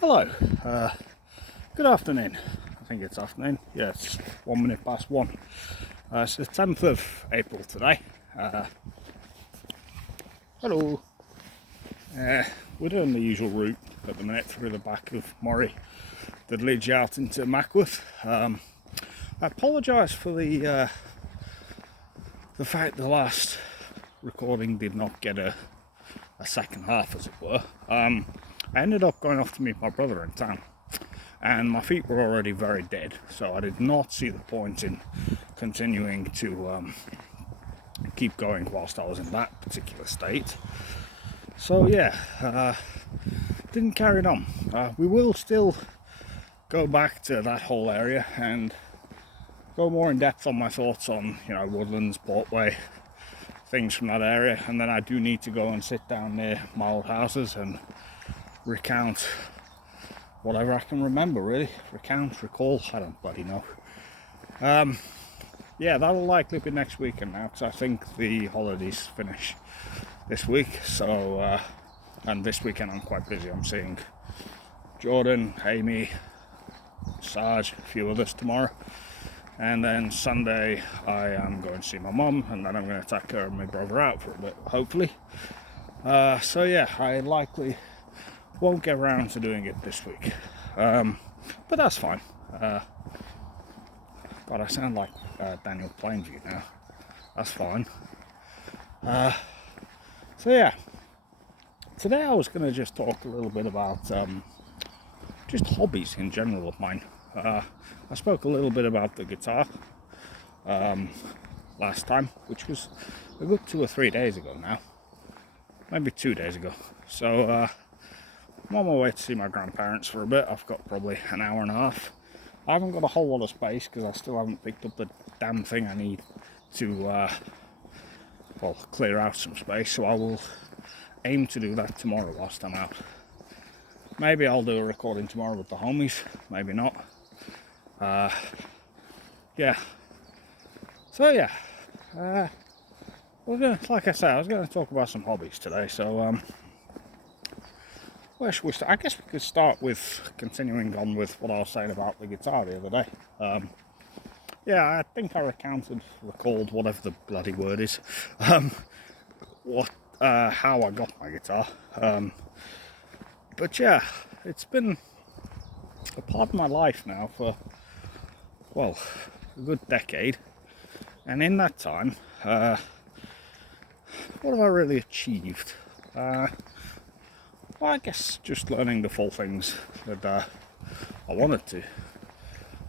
Hello, good afternoon. I think it's afternoon. Yeah, it's 1 minute past 1. It's the 10th of April today. Hello. We're doing the usual route at the minute through the back of Moray that leads you out into Mackworth. I apologise for the fact the last recording did not get a second half, as it were. I ended up going off to meet my brother in town, and my feet were already very dead, so I did not see the point in continuing to keep going whilst I was in that particular state. So yeah, didn't carry it on. We will still go back to that whole area and go more in depth on my thoughts on, Woodlands, Portway, things from that area, and then I do need to go and sit down near my old houses and recount whatever I can remember, really. Recall, I don't bloody know. Yeah, that'll likely be next weekend now, because I think the holidays finish this week, so and this weekend I'm quite busy. I'm seeing Jordan, Amy, Sarge, a few others tomorrow, and then Sunday I am going to see my mum, and then I'm going to take her and my brother out for a bit, hopefully. So yeah, I likely won't get around to doing it this week, but that's fine. God, I sound like Daniel Plainview now. That's fine. So yeah, today I was going to just talk a little bit about just hobbies in general of mine. I spoke a little bit about the guitar last time, which was a good 2 or 3 days ago now, maybe 2 days ago. So I'm on my way to see my grandparents for a bit. I've got probably an hour and a half. I haven't got a whole lot of space because I still haven't picked up the damn thing I need to clear out some space, so I will aim to do that tomorrow whilst I'm out. Maybe I'll do a recording tomorrow with the homies, maybe not. Yeah. So yeah, like I said, I was going to talk about some hobbies today, so where should we start? I guess we could start with continuing on with what I was saying about the guitar the other day. Yeah, I think I recalled whatever the bloody word is, how I got my guitar. But yeah, it's been a part of my life now for, well, a good decade. And in that time, what have I really achieved? Well, I guess just learning the full things that I wanted to.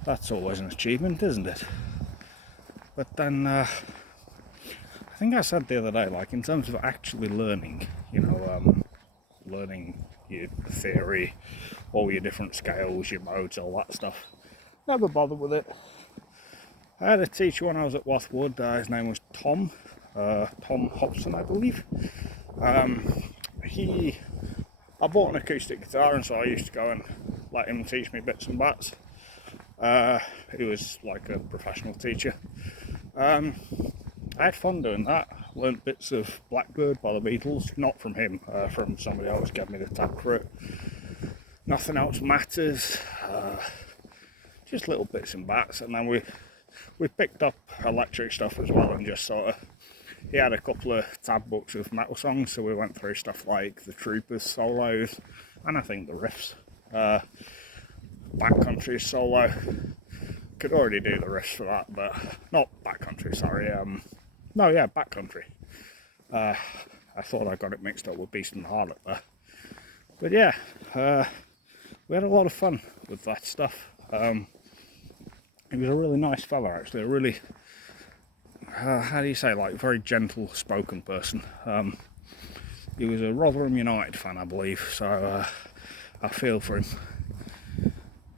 That's always an achievement, isn't it? But then, I think I said the other day, like in terms of actually learning, learning your theory, all your different scales, your modes, all that stuff. Never bothered with it. I had a teacher when I was at Wathwood. His name was Tom Hobson, I believe. I bought an acoustic guitar, and so I used to go and let him teach me bits and bats. He was like a professional teacher. I had fun doing that. Learned bits of Blackbird by the Beatles, not from him, from somebody else gave me the tab for it. Nothing Else Matters, just little bits and bats, and then we picked up electric stuff as well, and just sort of, he had a couple of tab books of metal songs, so we went through stuff like the Troopers solos, and I think the riffs. Backcountry solo, could already do the riffs for that, but not Backcountry, sorry, Backcountry. I thought I got it mixed up with Beast and the Harlot there. But yeah, we had a lot of fun with that stuff. He was a really nice fella, actually, a really, how do you say, like, very gentle spoken person. He was a Rotherham United fan, I believe, so I feel for him.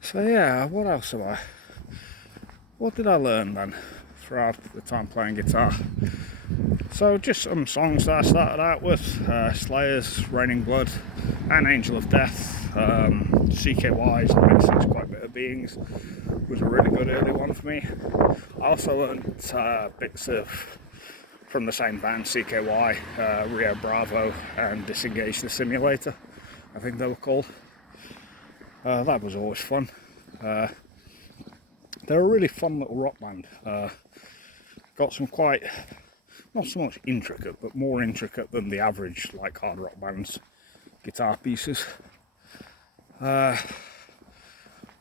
So yeah, what else have I? What did I learn then throughout the time playing guitar? So just some songs that I started out with: Slayers, Raining Blood, and Angel of Death. CKY's Mixes Quite Bitter Beings was a really good early one for me. I also learned bits from the same band, CKY, Rio Bravo, and Disengage the Simulator, I think they were called. That was always fun. They're a really fun little rock band. Got some quite, not so much intricate, but more intricate than the average like hard rock band's guitar pieces.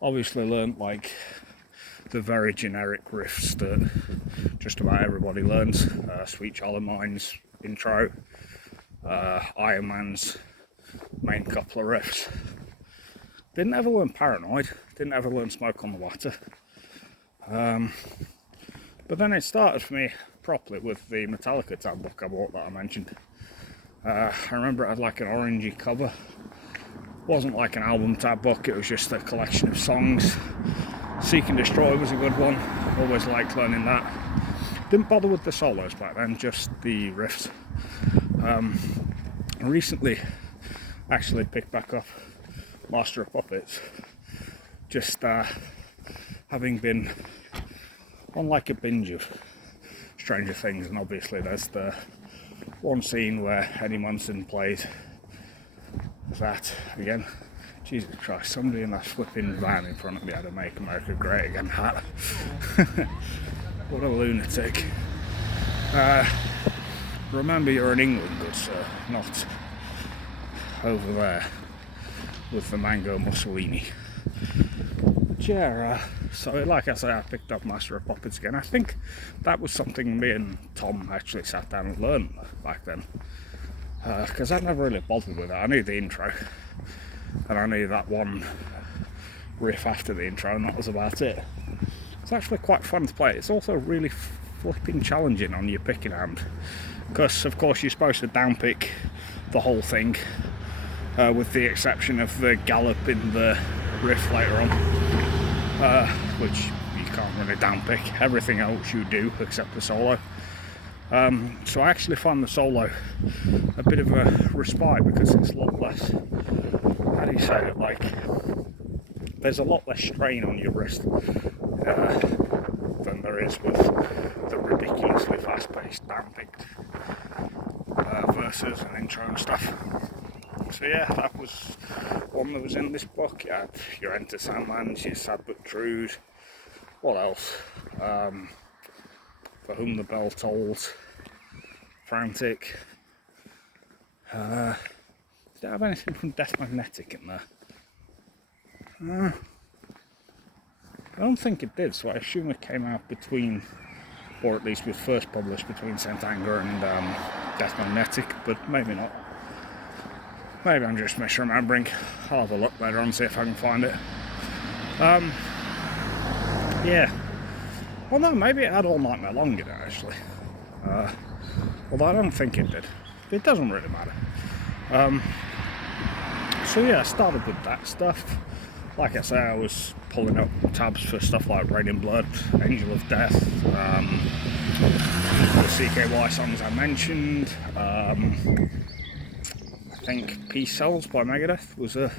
Obviously learnt like the very generic riffs that just about everybody learns. Sweet Child of Mine's intro, Iron Man's main couple of riffs. Didn't ever learn Paranoid, didn't ever learn Smoke on the Water. But then it started for me properly with the Metallica tab book I bought that I mentioned. I remember it had like an orangey cover. It wasn't like an album tab book, it was just a collection of songs. Seek and Destroy was a good one, always liked learning that. Didn't bother with the solos back then, just the riffs. I recently actually picked back up Master of Puppets, just having been on like a binge of Stranger Things, and obviously there's the one scene where Eddie Munson plays that again. Jesus Christ, somebody in that flipping van in front of me had a Make America Great Again hat. What a lunatic. Remember, you're in England, good sir, not over there with the Mango Mussolini. Yeah, so like I say, I picked up Master of Puppets again. I think that was something me and Tom actually sat down and learned back then, because I'd never really bothered with it. I knew the intro and I knew that one riff after the intro, and that was about it. It's actually quite fun to play. It's also really flipping challenging on your picking hand, because of course you're supposed to downpick the whole thing, with the exception of the gallop in the riff later on, which you can't really downpick. Everything else you do except the solo. So I actually found the solo a bit of a respite, because it's a lot less, how do you say it, like there's a lot less strain on your wrist than there is with the ridiculously fast-paced downpicked verses and intro and stuff. So yeah, that was one that was in this book. You had your Enter Sandmans, your Sad But Trues, what else? For Whom the Bell Tolls, Frantic. Did I have anything from Death Magnetic in there? I don't think it did, so I assume it came out between, or at least was first published between Saint Anger and Death Magnetic, but maybe not. Maybe I'm just misremembering. I'll have a look later on, see if I can find it. Yeah. Well, no, maybe it had All Nightmare Long in it, actually. Although I don't think it did. It doesn't really matter. So yeah, I started with that stuff. Like I say, I was pulling up tabs for stuff like Radiant Blood, Angel of Death, the CKY songs I mentioned. I think Peace Sells by Megadeth was a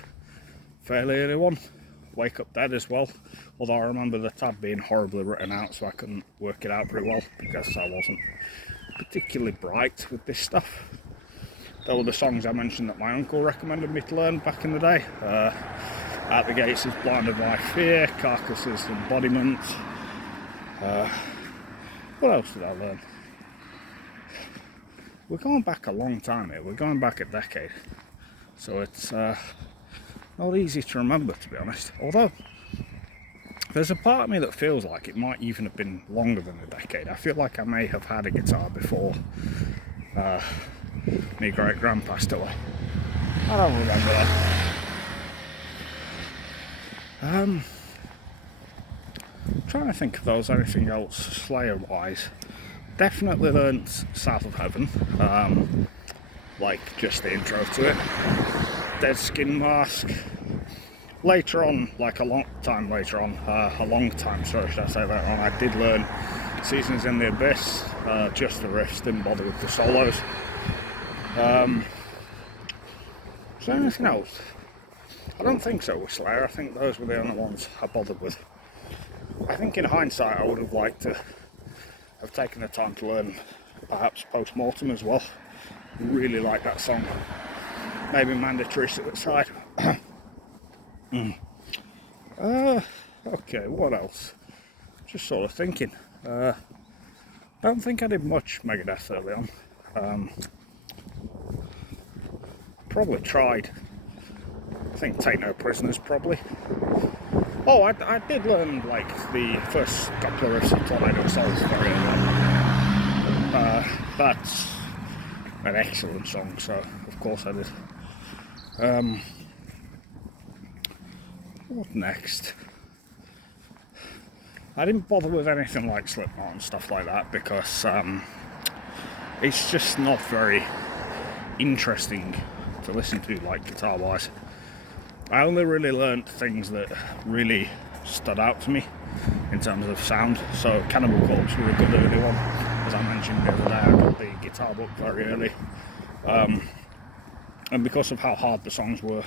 fairly early one. Wake Up Dead as well, although I remember the tab being horribly written out, so I couldn't work it out very well because I wasn't particularly bright with this stuff. They were the songs I mentioned that my uncle recommended me to learn back in the day. Out the Gates is Blinded by Fear, Carcass's Embodiment. What else did I learn? We're going back a long time here, we're going back a decade. So it's not easy to remember, to be honest. Although, there's a part of me that feels like it might even have been longer than a decade. I feel like I may have had a guitar before my great-grand passed away. I don't remember that. I'm trying to think if there was anything else Slayer-wise. Definitely learnt South of Heaven, like just the intro to it. Dead Skin Mask. Later on, like a long time later on, sorry, should I say later on, I did learn Seasons in the Abyss, just the riffs, didn't bother with the solos. Is there anything else? I don't think so with Slayer. I think those were the only ones I bothered with. I think in hindsight I would have liked to have taken the time to learn perhaps Post Mortem as well. Really like that song. Maybe Mandatory Suicide. Okay, what else? Just sort of thinking. Don't think I did much Megadeth early on. Probably tried. I think Take No Prisoners, probably. Oh, I did learn like the first couple of riffs of Tornado Souls very early. That's an excellent song, so of course I did. What next? I didn't bother with anything like Slipknot and stuff like that because it's just not very interesting to listen to, like, guitar wise. I only really learnt things that really stood out to me in terms of sound. So Cannibal Corpse were a good early one. As I mentioned the other day, I got the guitar book very early. And because of how hard the songs were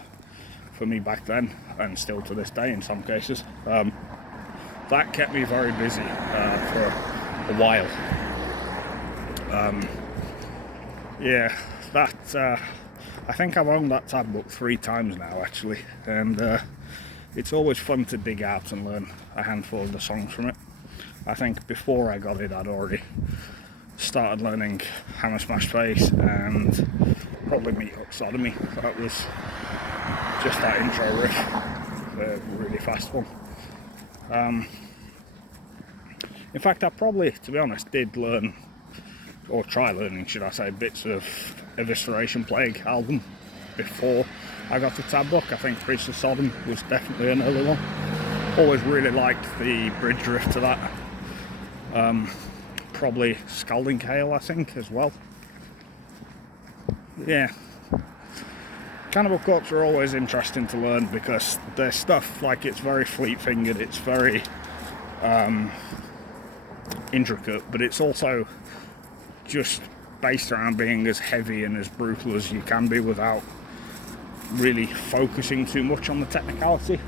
for me back then, and still to this day in some cases, that kept me very busy for a while. Yeah, that I think I've owned that tab book 3 times now actually, and it's always fun to dig out and learn a handful of the songs from it. I think before I got it I'd already started learning Hammer Smash Face and probably Meathook Sodomy. That was just that intro riff, a really fast one. In fact, I probably, to be honest, did learn, or try learning, should I say, bits of Evisceration Plague album before I got the tab book. I think Priest of Sodom was definitely an early one. Always really liked the bridge riff to that. Probably Scalding Hail, I think, as well. Yeah. Cannibal Corpse are always interesting to learn because their stuff, like, it's very fleet-fingered, it's very intricate, but it's also just based around being as heavy and as brutal as you can be without really focusing too much on the technicality.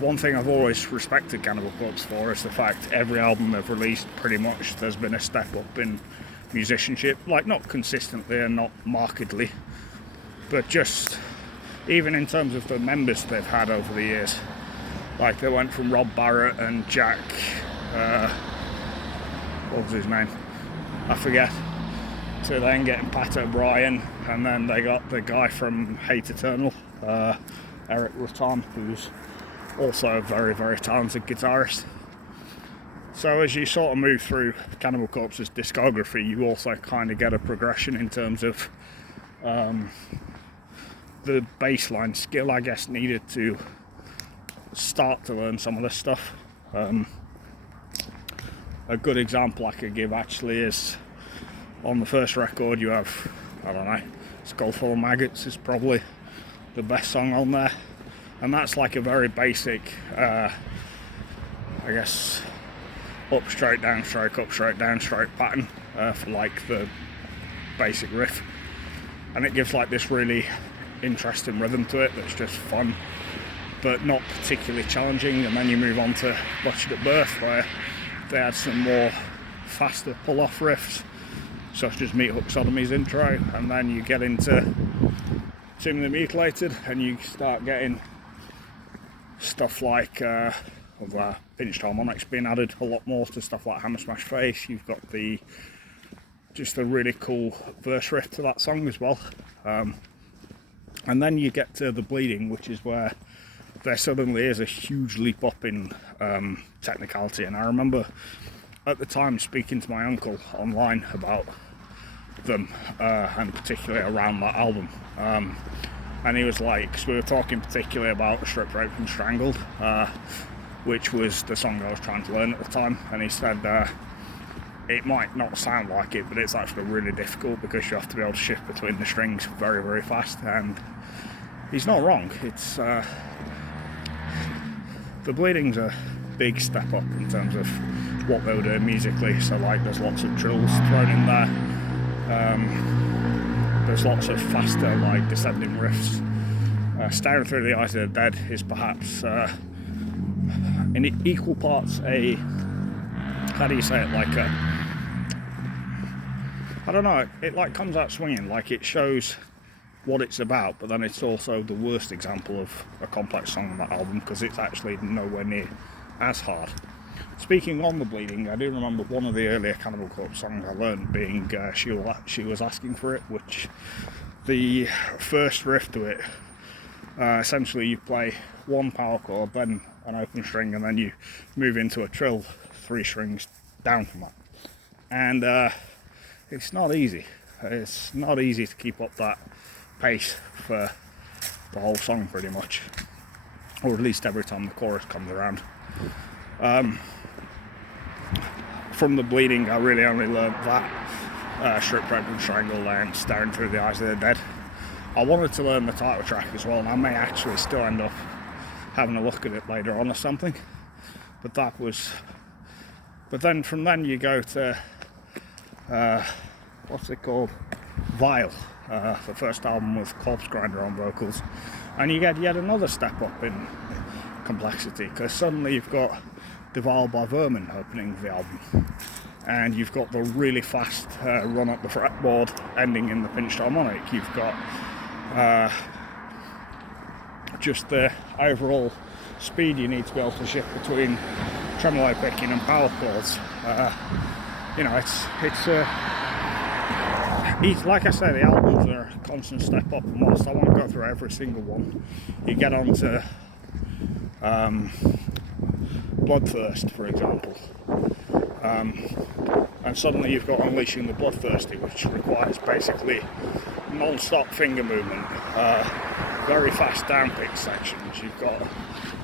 One thing I've always respected Cannibal Corpse for is the fact every album they've released, pretty much, there's been a step up in musicianship, like not consistently and not markedly, but just even in terms of the members they've had over the years. Like they went from Rob Barrett and Jack, what was his name? I forget. To then getting Pat O'Brien, and then they got the guy from Hate Eternal, Eric Rutan, who's also a very, very talented guitarist. So as you sort of move through Cannibal Corpse's discography, you also kind of get a progression in terms of the baseline skill, I guess, needed to start to learn some of this stuff. A good example I could give actually is on the first record you have, I don't know, Skull Full of Maggots is probably the best song on there, and that's like a very basic, I guess, up stroke, downstroke, up stroke, downstroke pattern for like the basic riff, and it gives like this really interesting rhythm to it that's just fun but not particularly challenging. And then you move on to Butchered at Birth, where they had some more faster pull-off riffs such as Meathook Sodomy's intro, and then you get into Tomb of the Mutilated and you start getting stuff like Pinched Harmonics being added a lot more to stuff like Hammer Smash Face. You've got just a really cool verse riff to that song as well, and then you get to The Bleeding, which is where there suddenly is a huge leap up in technicality. And I remember at the time speaking to my uncle online about them, and particularly around that album, and he was like, because we were talking particularly about Stripped, Raped and Strangled, which was the song I was trying to learn at the time, and he said it might not sound like it, but it's actually really difficult because you have to be able to shift between the strings very, very fast. And he's not wrong. It's The Bleeding's a big step up in terms of what they were doing musically. So like there's lots of trills thrown in there, there's lots of faster like descending riffs. Staring Through the Eyes of the Dead is perhaps in equal parts a, how do you say it, like I don't know, it like comes out swinging, like it shows what it's about, but then it's also the worst example of a complex song on that album because it's actually nowhere near as hard. Speaking on the bleeding, I do remember one of the earlier Cannibal Corpse songs I learned being She Was Asking For It, which the first riff to it, essentially you play one power chord, then an open string, and then you move into a trill 3 strings down from that. And it's not easy. It's not easy to keep up that pace for the whole song pretty much, or at least every time the chorus comes around. From the bleeding, I really only learned that Strip Pregnant Strangle and Staring Through the Eyes of the Dead. I wanted to learn the title track as well, and I may actually still end up having a look at it later on or something, but then from then you go to what's it called, Vile, the first album with Corpse Grinder on vocals, and you get yet another step up in complexity because suddenly you've got Deval by Vermin opening the album, and you've got the really fast run up the fretboard ending in the pinched harmonic. You've got just the overall speed you need to be able to shift between tremolo picking and power chords. It's like I say, the albums are a constant step up, and whilst I want to go through every single one, you get on to Bloodthirst, for example, and suddenly you've got Unleashing the Bloodthirsty, which requires basically non-stop finger movement, very fast downpick sections. You've got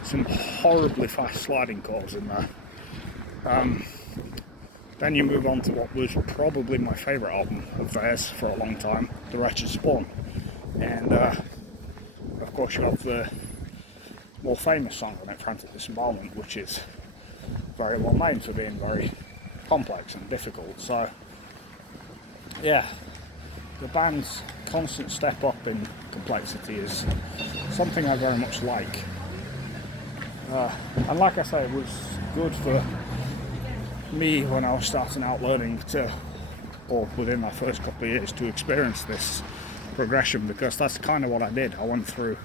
some horribly fast sliding chords in there. Then you move on to what was probably my favourite album of theirs for a long time, The Wretched Spawn, and of course you have the more famous song on it, Frantic Disembowelment, which is very well known for being very complex and difficult. So yeah, the band's constant step up in complexity is something I very much like, and like I say, it was good for me when I was starting out learning to, or within my first couple of years, to experience this progression, because that's kind of what I did. I went through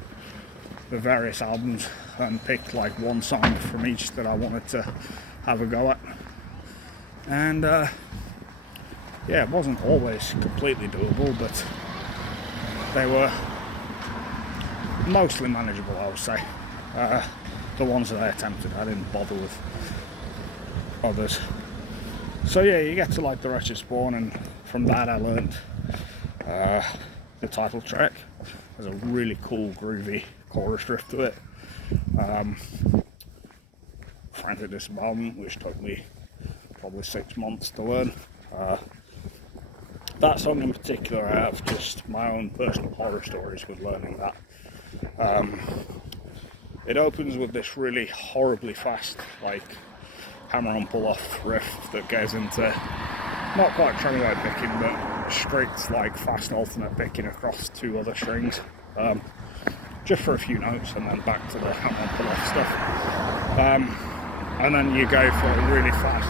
the various albums and picked like one song from each that I wanted to have a go at, and yeah, it wasn't always completely doable, but they were mostly manageable, I would say. The ones that I attempted, I didn't bother with others. So yeah, you get to like The Wretched Spawn, and from that I learned the title track. There's a really cool groovy chorus riff to it. Frantic Disembowelment, which took me probably 6 months to learn. That song in particular, I have just my own personal horror stories with learning that. It opens with this really horribly fast, like, hammer-on pull-off riff that goes into not quite tremolo picking, but straight, like, fast alternate picking across 2 other strings, just for a few notes, and then back to the hammer-on pull-off stuff. And then you go for a really fast,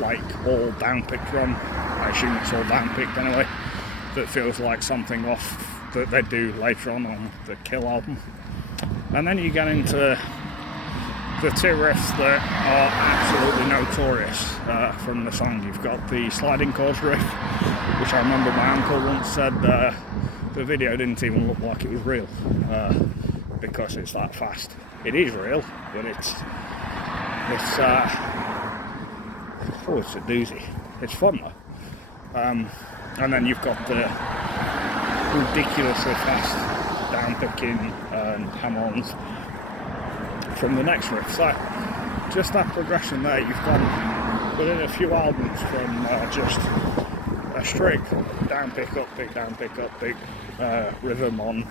like, all down-picked run. I assume it's all down-picked anyway. That feels like something off that they do later on the Kill album. And then you get into the 2 riffs that are absolutely notorious from the song. You've got the sliding chords riff, which I remember my uncle once said the video didn't even look like it was real, because it's that fast. It is real, but it's a doozy. It's fun though. And then you've got the ridiculously fast down-picking and hammer-ons from the next riff. So just that progression there, you've gone within a few albums from just a straight down pick up pick rhythm on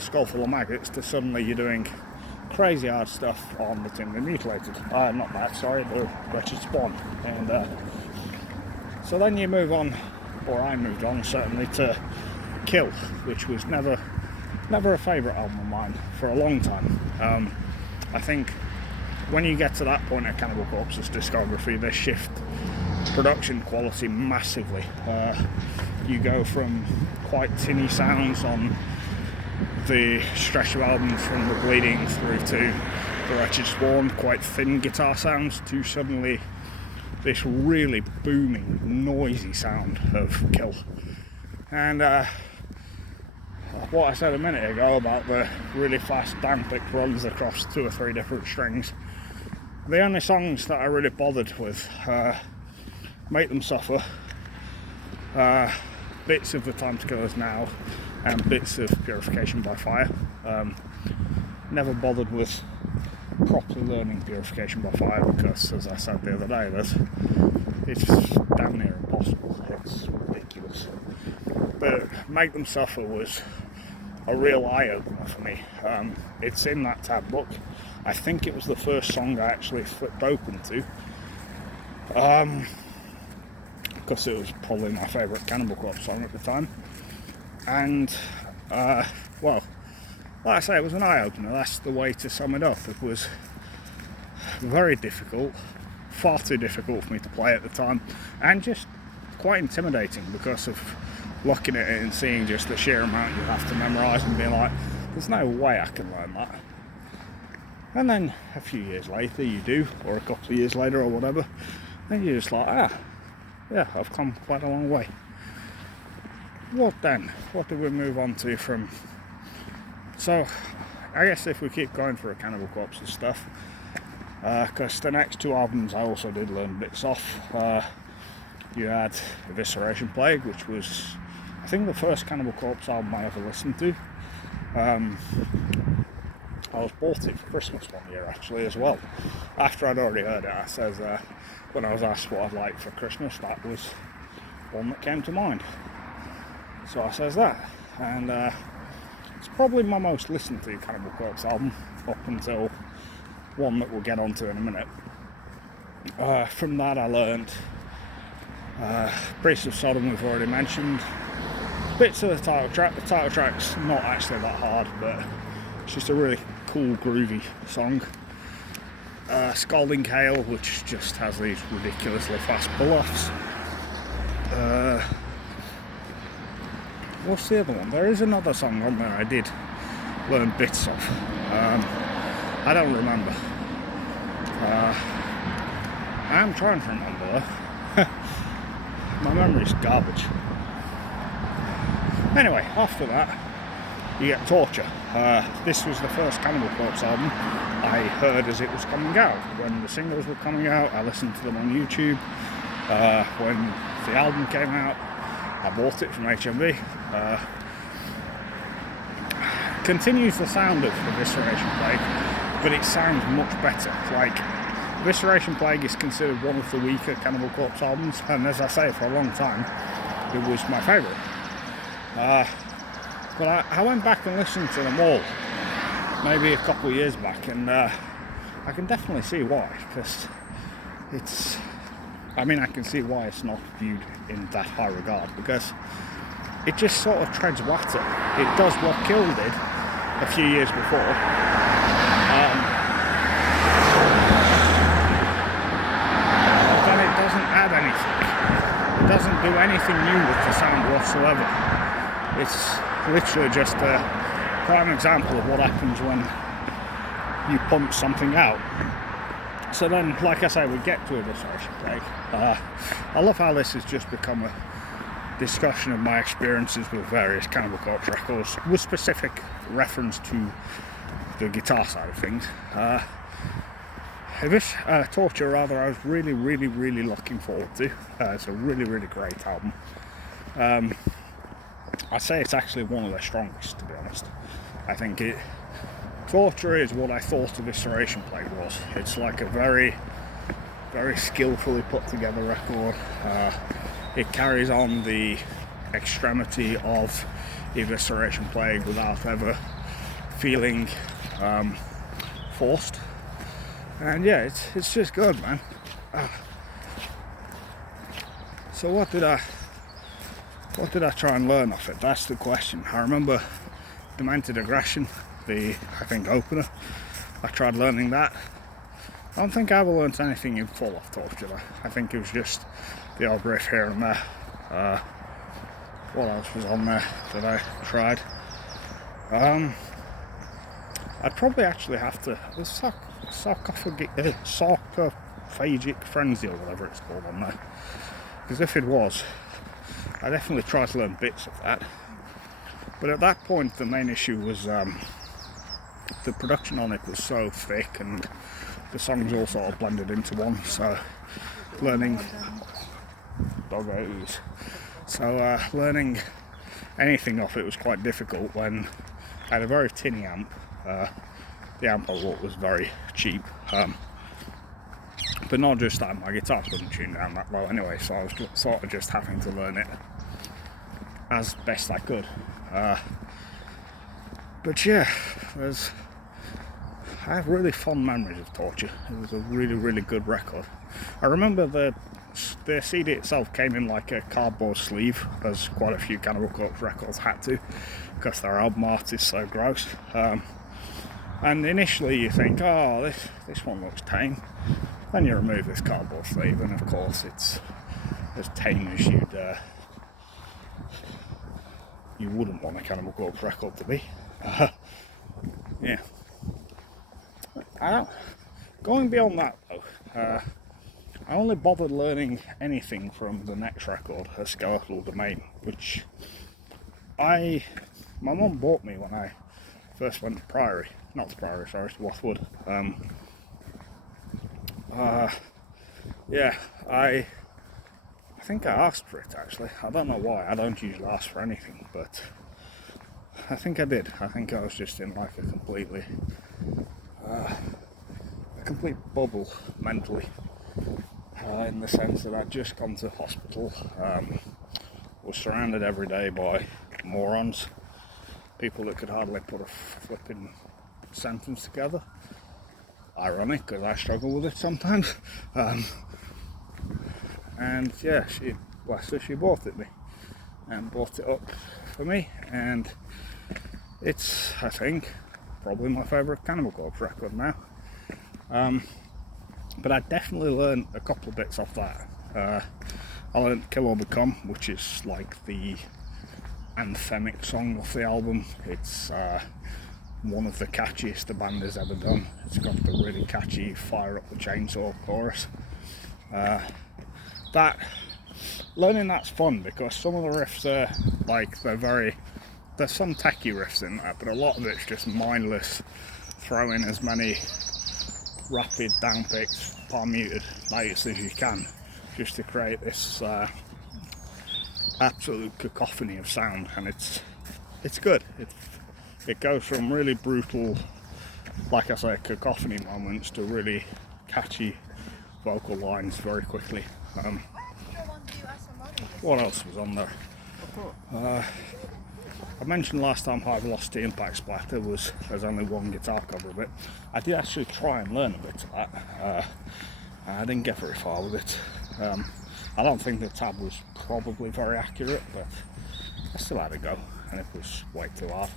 Skull Full of Maggots to suddenly you're doing crazy hard stuff on the Timber Mutilated. Not that, sorry, the Wretched Spawn. And so then you move on, or I moved on certainly, to Kill, which was never a favourite album of mine for a long time. I think when you get to that point at Cannibal Corpse's discography, they shift production quality massively. You go from quite tinny sounds on the stretch of albums from The Bleeding through to The Wretched Spawn, quite thin guitar sounds, to suddenly this really booming, noisy sound of Kill. And what I said a minute ago about the really fast down-pick runs across 2 or 3 different strings, the only songs that I really bothered with, Make Them Suffer, bits of The Time to Kill Us Now, and bits of Purification by Fire. Never bothered with properly learning Purification by Fire because, as I said the other day, it's damn near impossible. It's ridiculous. But Make Them Suffer was a real eye-opener for me. It's in that tab book. I think it was the first song I actually flipped open to, because it was probably my favourite Cannibal Corpse song at the time. And well, like I say, it was an eye-opener. That's the way to sum it up. It was very difficult, far too difficult for me to play at the time, and just quite intimidating because of looking at it and seeing just the sheer amount you have to memorise and being like, there's no way I can learn that. And then a few years later you do, or a couple of years later or whatever, and you're just like, yeah, I've come quite a long way. What then? What do we move on to from? So I guess if we keep going through Cannibal Corpse stuff, because the next 2 albums I also did learn bits off. You had Evisceration Plague, which was, I think, the first Cannibal Corpse album I ever listened to. I was bought it for Christmas one year actually as well. After I'd already heard it, I says, when I was asked what I'd like for Christmas, that was one that came to mind. So I says that, and it's probably my most listened to Cannibal Corpse album up until one that we'll get onto in a minute. From that I learned Priest of Sodom, we've already mentioned. Bits of the title track. The title track's not actually that hard, but it's just a really cool, groovy song. Scalding Hail, which just has these ridiculously fast pull-offs. What's the other one? There is another song on there I did learn bits of. I don't remember. I am trying to remember though. My memory's garbage. Anyway, after that, you get Torture. This was the first Cannibal Corpse album I heard as it was coming out. When the singles were coming out, I listened to them on YouTube. When the album came out, I bought it from HMV. Continues the sound of Evisceration Plague, but it sounds much better. Like, Evisceration Plague is considered one of the weaker Cannibal Corpse albums, and as I say, for a long time, it was my favourite. But I went back and listened to them all, maybe a couple of years back, and I can definitely see why, because it's, I mean, I can see why it's not viewed in that high regard, because it just sort of treads water. It does what Kill did a few years before. Then it doesn't add anything. It doesn't do anything new with the sound whatsoever. It's literally just a prime example of what happens when you pump something out. So then, like I say, we get to Evisceration Plague. I love how this has just become a discussion of my experiences with various Cannibal Corpse records, with specific reference to the guitar side of things. Torture, rather, I was really, really, really looking forward to. It's a really, really great album. I'd say it's actually one of their strongest, to be honest. I think Torture is what I thought Evisceration Plague was. It's like a very, very skillfully put together record. It carries on the extremity of Evisceration Plague without ever feeling forced. And yeah, it's just good, man. So what did I try and learn off it? That's the question. I remember Demented Aggression, the, I think, opener. I tried learning that. I don't think I ever learnt anything in full off Torture. I think it was just the odd riff here and there. What else was on there that I tried? I'd probably actually have to. There's sarcophagic frenzy or whatever it's called on there. Because if it was, I definitely tried to learn bits of that. But at that point, the main issue was the production on it was so thick, and the songs all sort of blended into one. So learning learning anything off it was quite difficult when I had a very tinny amp. The amp I bought was very cheap, but not just that, my guitars wouldn't tune down that low anyway, so I was sort of just having to learn it as best I could. But yeah, I have really fond memories of Torture. It was a really, really good record. I remember the CD itself came in like a cardboard sleeve, as quite a few Cannibal Corpse records had to, because their album art is so gross. And initially you think, oh, this one looks tame. Then you remove this cardboard sleeve, and of course it's as tame as you wouldn't want a Cannibal Corpse record to be. Yeah. Going beyond that though, I only bothered learning anything from the next record, A Skeletal Domain, which my mum bought me when I first went to Wastwood. Yeah, I think I asked for it actually. I don't know why. I don't usually ask for anything, but I think I did. I think I was just in like a complete bubble mentally, in the sense that I'd just gone to hospital, was surrounded every day by morons, people that could hardly put a flipping sentence together. Ironic, because I struggle with it sometimes. And yeah, she bought it up for me, and it's, I think, probably my favourite Cannibal Corpse record now. But I definitely learned a couple of bits off that. I learned Kill or Become, which is like the anthemic song of the album. It's one of the catchiest the band has ever done. It's got the really catchy fire up the chainsaw chorus. Learning that's fun, because some of the riffs are like, there's some techie riffs in that, but a lot of it's just mindless, throw in as many rapid downpicks, palm muted notes as you can, just to create this absolute cacophony of sound, and it's good. It goes from really brutal, like I say, cacophony moments to really catchy vocal lines very quickly. What else was on there? I mentioned last time High Velocity Impact Splatter there's only one guitar cover of it. I did actually try and learn a bit of that. I didn't get very far with it. I don't think the tab was probably very accurate, but I still had a go, and it was way too hard.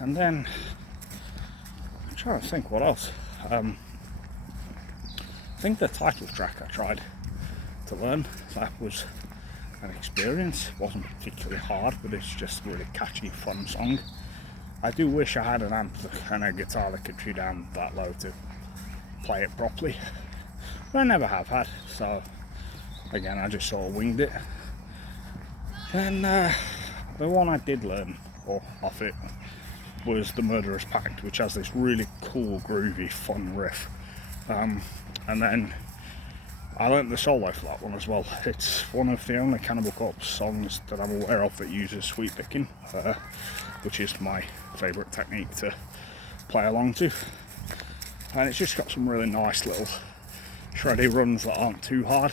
And then I'm trying to think what else. I think the title track I tried to learn, that was an experience. It wasn't particularly hard, but it's just a really catchy, fun song. I do wish I had an amp and a guitar that could tune down that low to play it properly, but I never have had, so again I just sort of winged it. And the one I did learn off it was The Murderous Pact, which has this really cool, groovy, fun riff. And then I learnt the solo for that one as well. It's one of the only Cannibal Corpse songs that I'm aware of that uses sweep picking, which is my favourite technique to play along to. And it's just got some really nice little shreddy runs that aren't too hard.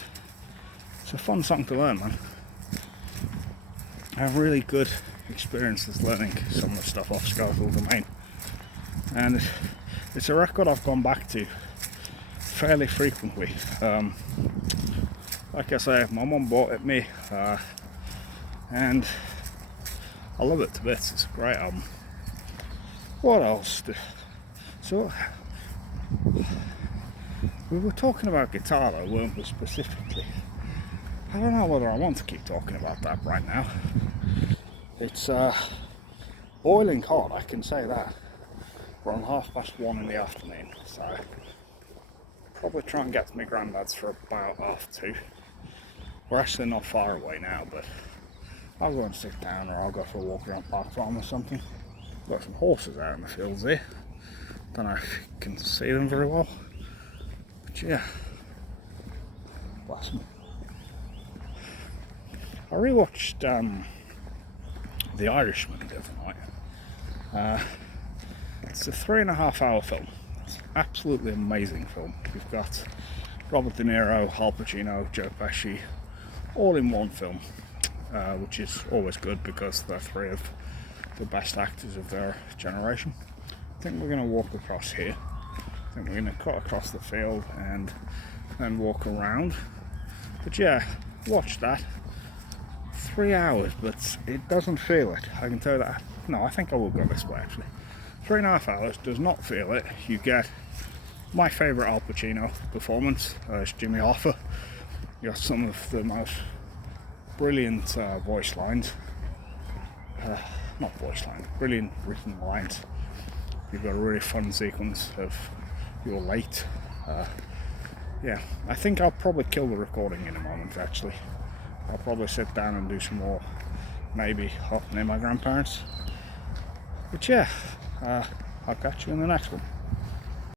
It's a fun song to learn, man. I have really good experiences learning some of the stuff off Skeletal Domain, and it's a record I've gone back to fairly frequently. Like I say, my mum bought it me, and I love it to bits. It's a great album. What else? So we were talking about guitar though, weren't we, specifically? I don't know whether I want to keep talking about that right now. It's boiling hot, I can say that. We're on 1:30 in the afternoon, so probably try and get to my granddad's for about 2:30. We're actually not far away now, but I'll go and sit down, or I'll go for a walk around Park Farm or something. Got some horses out in the fields there. Don't know if you can see them very well, but yeah, bless them. I rewatched The Irishman the other night. It's a 3.5-hour film. It's an absolutely amazing film. You've got Robert De Niro, Al Pacino, Joe Pesci, all in one film, which is always good because they're three of the best actors of their generation. I think we're going to walk across here. I think we're going to cut across the field and then walk around. But yeah, watch that. 3 hours, but it doesn't feel it. I can tell you that. No, I think I will go this way actually. 3.5 hours does not feel it. You get my favourite Al Pacino performance as Jimmy Hoffa. You got some of the most brilliant voice lines. Not voice lines, brilliant written lines. You've got a really fun sequence of You're Late. Yeah, I think I'll probably kill the recording in a moment actually. I'll probably sit down and do some more, maybe up near my grandparents. But yeah, I'll catch you in the next one.